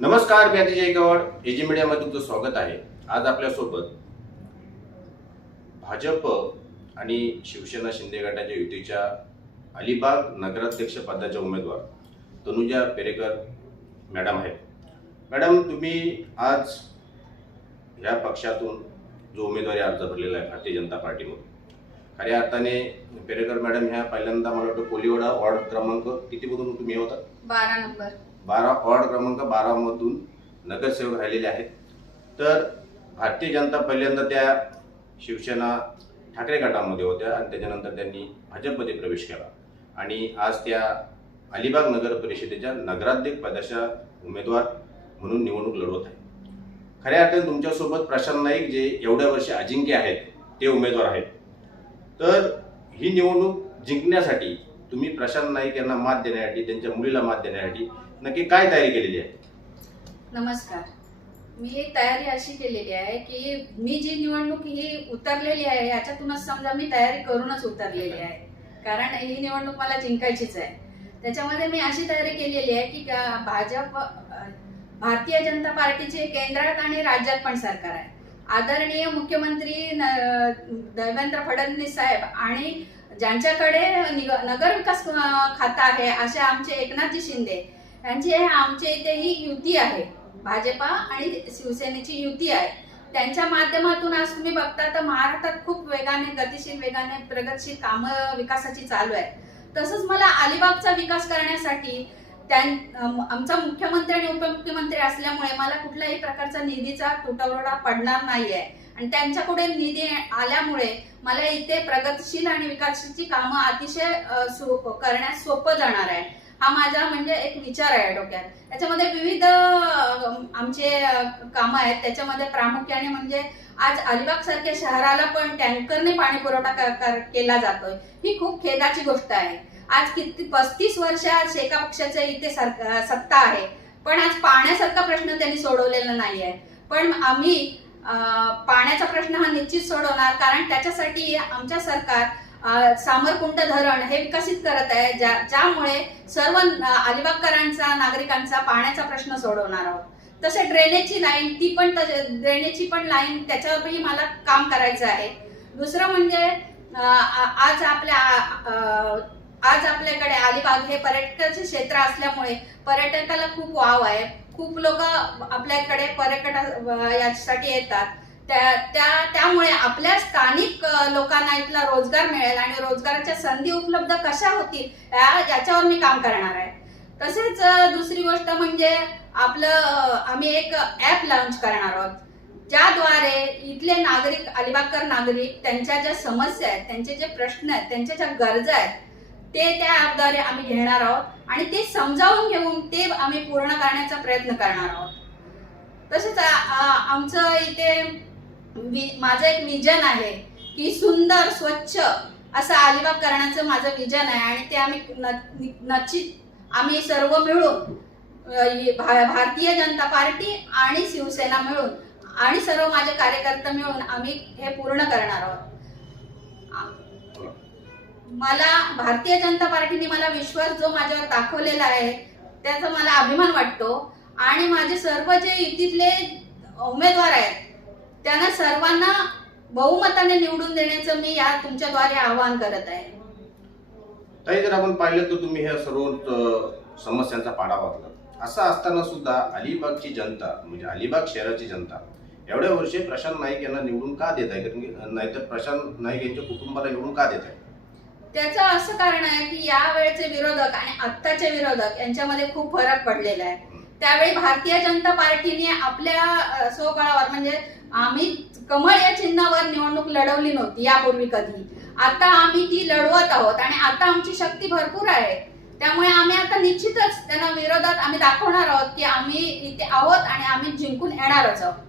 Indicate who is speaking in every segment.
Speaker 1: नमस्कार मी अतिशय गवड. एजी मीडियामध्ये तुमचं स्वागत आहे. आज आपल्यासोबत भाजप आणि शिवसेना शिंदे गटाच्या युतीच्या अलिबाग नगराध्यक्ष पदाच्या उमेदवार तनुजा पेरेकर मॅडम आहेत. मॅडम तुम्ही आज या पक्षातून जो उमेदवारी अर्ज भरलेला आहे भारतीय जनता पार्टीमधून खऱ्या अर्थाने पेरेकर मॅडम ह्या पहिल्यांदा मला वाटतं कोलिवडा वॉर्ड क्रमांक कितीमधून तुम्ही होता?
Speaker 2: बारा नंबर.
Speaker 1: बारा वॉर्ड क्रमांक बारामधून नगरसेवक राहिलेले आहेत. तर भारतीय जनता पहिल्यांदा त्या शिवसेना ठाकरे गटामध्ये होत्या आणि त्याच्यानंतर त्यांनी भाजपमध्ये प्रवेश केला. आणि आज त्या अलिबाग नगर परिषदेच्या नगराध्यक्ष पदाच्या उमेदवार म्हणून निवडणूक लढवत आहे खऱ्या अर्थाने तुमच्यासोबत प्रशांत नाईक जे एवढ्या वर्षी अजिंक्य आहेत ते उमेदवार आहेत. तर ही निवडणूक जिंकण्यासाठी तुम्ही प्रशांत नाईक यांना मात देण्यासाठी त्यांच्या मुलीला मात देण्यासाठी नक्की काय तयारी केलेली आहे?
Speaker 2: नमस्कार. मी तयारी अशी केलेली आहे की मी जी निवडणूक ही उतरलेली आहे याच्यातूनच समजा मी तयारी करूनच उतरलेली आहे. कारण ही निवडणूक मला जिंकायचीच आहे. त्याच्यामध्ये मी अशी तयारी केलेली आहे की भाजप भारतीय जनता पार्टीचे केंद्रात आणि राज्यात पण सरकार आहे. आदरणीय मुख्यमंत्री देवेंद्र फडणवीस साहेब आणि ज्यांच्याकडे निग- नगर विकास आहे असे आमचे एकनाथजी शिंदे. यांची आमच्या इथे ही युती आहे. भाजपा आणि शिवसेनेची युती आहे. त्यांच्या माध्यमातून आज तुम्ही बघता तर महाराष्ट्रात खूप वेगाने गतिशील वेगाने प्रगतशील कामं विकासाची चालू आहे तसंच मला अलिबागचा विकास करण्यासाठी त्यां आमचा मुख्यमंत्री आणि उपमुख्यमंत्री असल्यामुळे मला कुठल्याही प्रकारचा निधीचा तुटवडा पडणार नाही आहे आणि त्यांच्याकडे निधी आल्यामुळे मला इथे प्रगतशील आणि विकासशीलची कामं अतिशय करण्यास सोपं जाणार आहे. हा माझा म्हणजे एक विचार आहे डोक्यात. त्याच्यामध्ये विविध आमचे कामं आहेत. त्याच्यामध्ये प्रामुख्याने म्हणजे आज अलिबाग सारख्या शहराला पण टँकरने पाणी पुरवठा केला जातोय. ही खूप खेदाची गोष्ट आहे. आज किती पस्तीस वर्षात शेका पक्षाच्या इथे सत्ता आहे. पण आज पाण्यासारखा प्रश्न त्यांनी सोडवलेला नाही आहे पण आम्ही पाण्याचा प्रश्न हा निश्चित सोडवणार कारण त्याच्यासाठी आमच्या सरकार सामरकुंड धरण हे विकसित करत आहे ज्या ज्यामुळे सर्व अलिबागकरांचा नागरिकांचा पाण्याचा प्रश्न सोडवणार आहोत. तसे ड्रेनेजची लाईन ती पण ड्रेनेजची पण लाईन त्याच्यावरही मला काम करायचं आहे. दुसरं म्हणजे आज आपल्या आज आपल्याकडे अलिबाग हे पर्यटकाचे क्षेत्र असल्यामुळे पर्यटकाला खूप वाव आहे. खूप लोक आपल्याकडे पर्यटक यासाठी येतात. त्या त्या- त्यामुळे आपल्या स्थानिक लोकांना इथला रोजगार मिळेल आणि रोजगाराच्या संधी उपलब्ध कशा होतील या- याच्यावर मी काम करणार आहे. तसेच दुसरी गोष्ट म्हणजे आपलं आम्ही एक ऍप लॉन्च करणार आहोत. ज्याद्वारे इथले नागरिक अलिबागकर नागरिक त्यांच्या ज्या समस्या आहेत त्यांचे जे प्रश्न आहेत त्यांच्या ज्या गरजा आहेत ते त्या ऍपद्वारे आम्ही घेणार आहोत आणि ते समजावून घेऊन ते आम्ही पूर्ण करण्याचा प्रयत्न करणार आहोत. तसेच आमचं इथे वि- माझं एक विजन आहे की सुंदर स्वच्छ असं अलिबाग करण्याचं माझं विजन आहे आणि ते आम्ही न- नक्कीच आम्ही सर्व मिळून भा- भारतीय जनता पार्टी आणि शिवसेना मिळून आणि सर्व माझे कार्यकर्ते मिळून आम्ही हे पूर्ण करणार आहोत. मला भारतीय जनता पार्टीने मला विश्वास जो माझ्यावर दाखवलेला आहे त्याचा मला अभिमान वाटतो. आणि माझे सर्व जे युतीतले उमेदवार आहेत त्यांना सर्वांना बहुमताने निवडून देण्याचं मी या तुमच्याद्वारे आवाहन करत आहे.
Speaker 1: ताई जर आपण पाहिलं तर तुम्ही ह्या सर्व समस्यांचा पाडा वाचला. असं असताना सुद्धा अलिबागची जनता म्हणजे अलिबाग शहराची जनता एवढ्या वर्षे प्रशांत नाईक यांना निवडून का देत आहे? कारण की नाहीतर प्रशांत नाईक यांच्या कुटुंबाला निवडून का देत आहे?
Speaker 2: त्याचं असं कारण आहे की या वेळेचे विरोधक आणि आत्ताचे विरोधक यांच्यामध्ये खूप फरक पडलेला आहे. त्यावेळी भारतीय जनता पार्टीने आपल्या स्वकाळावर म्हणजे आम्ही कमळ या चिन्हावर निवडणूक लढवली नव्हती यापूर्वी कधी. आता आम्ही ती लढवत आहोत आणि आता आमची शक्ती भरपूर आहे. त्यामुळे आम्ही आता निश्चितच त्यांना विरोधात आम्ही दाखवणार आहोत की आम्ही इथे आहोत आणि आम्ही जिंकून येणारच आहोत.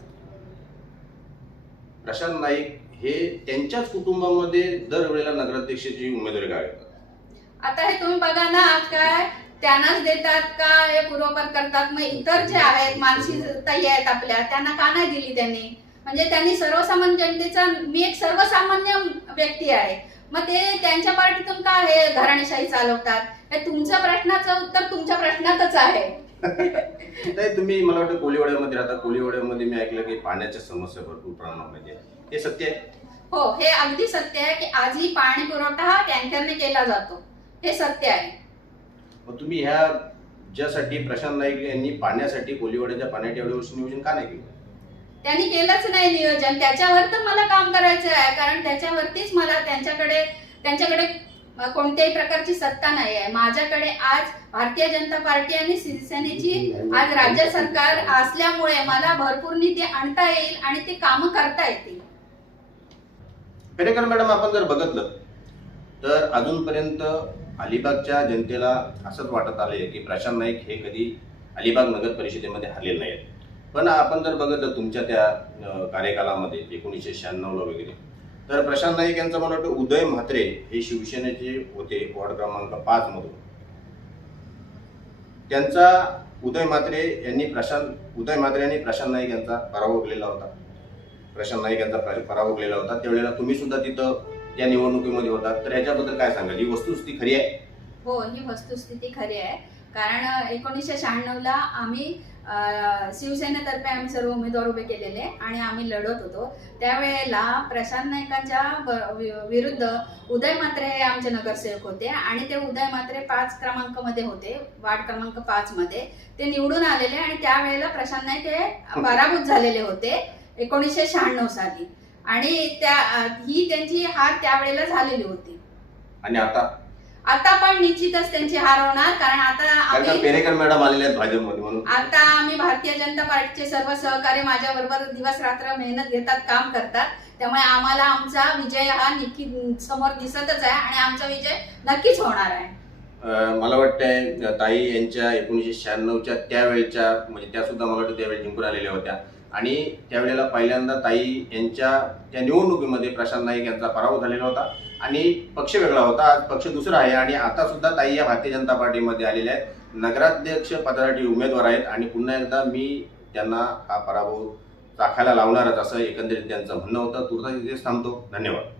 Speaker 1: प्रशांत नाईक हे त्यांच्याच कुटुंबामध्ये दरवेळेला नगराध्यक्षाची उमेदवारी काढतात
Speaker 2: आता हे तुम्ही बघा ना काय त्यांनाच देतात का? हे पूर्वपद करतात. मग इतर जे आहेत मानसी ताई आहेत आपल्या त्यांना का नाही दिली त्यांनी? म्हणजे त्यांनी सर्वसामान्य जनतेचा मी एक सर्वसामान्य व्यक्ती आहे. मग ते त्यांच्या पार्टीतून का हे घराणेशाही चालवतात? हे तुमच्या प्रश्नाचं उत्तर तुमच्या प्रश्नातच आहे.
Speaker 1: नाही तुम्ही मला वाटतं कोळीवाड्यामध्ये राहता. कोळीवाड्यामध्ये मी ऐकलं की पाण्याच्या समस्या भरपूर प्रमाणामध्ये आहे. हे सत्य आहे?
Speaker 2: हो हे अगदी सत्य आहे की आजही पाणी पुरवठा हा टँकरने केला जातो. हे सत्य आहे.
Speaker 1: मग तुम्ही ह्या ज्यासाठी प्रशांत नाईक यांनी पाण्यासाठी कोळीवाड्याच्या पाण्याच्या एवढे वर्ष नियोजन का नाही केलं?
Speaker 2: त्यांनी केलंच नाही नियोजन. त्याच्यावर तर मला काम करायचं आहे कारण त्याच्यावरतीच मला त्यांच्याकडे त्यांच्याकडे कोणत्याही प्रकारची सत्ता नाही आहे. माझ्याकडे आज भारतीय जनता पार्टी आणि शिवसेनेची आज राज्य सरकार असल्यामुळे मला भरपूर निधी आणता येईल आणि ते काम करता येतील.
Speaker 1: पेडेकर मॅडम आपण जर बघितलं तर अजूनपर्यंत अलिबागच्या जनतेला असंच वाटत आले की प्रशांत नाईक हे कधी अलिबाग नगर परिषदेमध्ये हरलेले नाहीत. पण आपण जर बघितलं तुमच्या त्या कार्यकालामध्ये एकोणीसशे शहाण्णवला वगैरे तर प्रशांत नाईक यांचं मला वाटतं उदय म्हात्रे हे शिवसेनेचे होते वॉर्ड क्रमांक पाच मधून. त्यांचा उदय म्हात्रे यांनी प्रशांत उदय म्हात्रे यांनी प्रशांत नाईक यांचा पराभव केलेला होता. प्रशांत नाईक यांचा पराभव केलेला होता. त्यावेळेला तुम्ही सुद्धा तिथं त्या निवडणुकीमध्ये होता. तर याच्याबद्दल काय सांगाल? ही वस्तुस्थिती खरी आहे?
Speaker 2: हो ही वस्तुस्थिती खरी आहे. कारण एकोणीसशे शहाण्णवला आम्ही शिवसेनेतर्फे आम्ही सर्व उमेदवार उभे केलेले आणि आम्ही लढत होतो. त्यावेळेला प्रशांत नाईकांच्या विरुद्ध उदय मात्रे हे आमचे नगरसेवक होते आणि ते उदय मात्रे पाच क्रमांकमध्ये होते वार्ड क्रमांक पाच मध्ये ते निवडून आलेले आणि त्यावेळेला प्रशांत नाईक हे पराभूत झालेले होते एकोणीसशे शहाण्णव साली. आणि त्या ही त्यांची हार त्यावेळेला झालेली होती.
Speaker 1: आणि आता?
Speaker 2: आता पण निश्चितच त्यांची हार होणार कारण आता
Speaker 1: कारण
Speaker 2: आम्ही
Speaker 1: पेरेकर मॅडम आलेले आहेत भाजपमध्ये म्हणून.
Speaker 2: आता आम्ही भारतीय जनता पार्टीचे सर्व सहकारी माझ्या बरोबर दिवस रात्र मेहनत घेतात काम करतात. त्यामुळे आम्हाला आमचा विजय हा नक्की समोर दिसतच आहे आणि आमचा विजय नक्कीच होणार आहे.
Speaker 1: अं, मला वाटतंय ताई यांच्या एकोणीसशे शहाण्णवच्या त्यावेळेच्या म्हणजे त्या सुद्धा मला वाटतं त्यावेळी जिंकून आलेल्या होत्या. आणि त्यावेळेला पहिल्यांदा ताई यांच्या त्या निवडणुकीमध्ये प्रशांत नाईक यांचा पराभव झालेला होता. आणि पक्ष वेगळा होता. आज पक्ष दुसरा आहे आणि आता सुद्धा ताई या भारतीय जनता पार्टीमध्ये आलेल्या आहेत. नगराध्यक्ष पदासाठी उमेदवार आहेत आणि पुन्हा एकदा मी त्यांना हा पराभव चाखायला लावणारच असं एकंदरीत त्यांचं म्हणणं होतं. तुर्तास इथेच थांबतो. धन्यवाद.